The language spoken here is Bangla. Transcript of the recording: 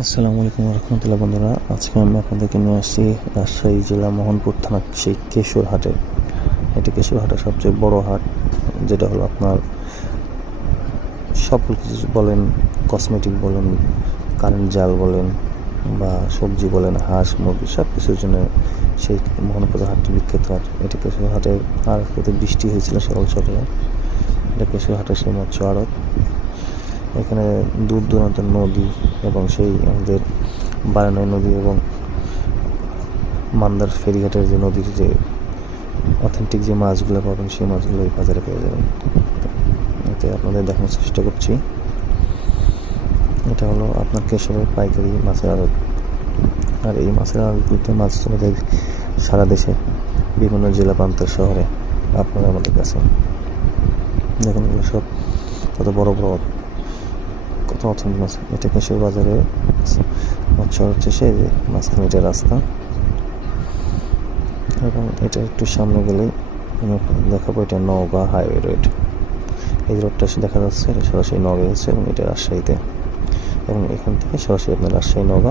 আসসালামু আলাইকুম রহমতুল্লাহ বন্ধুরা। আজকে আমি আপনাদেরকে নিয়ে আসছি রাজশাহী জেলা মোহনপুর থানা সেই কেশর হাটে। এটি কেশর হাটের সবচেয়ে বড় হাট, যেটা হলো আপনার সকল কিছু বলেন কসমেটিক বলেন, কারেন্ট জাল বলেন, বা সবজি বলেন, হাঁস, মুরগি সব কিছুর জন্য সেই মোহনপুর হাটটি বিখ্যাত হাট। এটি কেশর হাটের আর বৃষ্টি হয়েছিল সকাল সকালে। এটা কেশর হাটের সেই মৎস্য আড়ত। এখানে দূর দূরান্তের নদী এবং সেই আমাদের বারানাই নদী এবং মান্দার ফেরিঘাটের যে নদীর যে অথেন্টিক যে মাছগুলো পাবেন, সেই মাছগুলো এই বাজারে পেয়ে যাবেন। এতে আপনাদের দেখানোর চেষ্টা করছি। এটা হলো আপনার কেশরের পাইকারি মাছের আড়ত। আর এই মাছের আড়তগুলোতে মাছ যায় সারা দেশে, বিভিন্ন জেলা, প্রান্তের শহরে আপনারা আমাদের কাছে দেখুন, এগুলো সব কত বড় বড় কত অথন মাছ, এটা কেশর বাজারে মৎস্য হচ্ছে সে মাঝখানে এটা রাস্তা। এবং এটা একটু সামনে গেলেই দেখাবো, এটা নওগাঁ হাইওয়ে রোড। এই রোডটা দেখা যাচ্ছে, এটা সরাসরি নওগাঁ এবং এটা রাজশাহীতে। এবং এখান থেকে সরাসরি আপনার রাজশাহী, নওগাঁ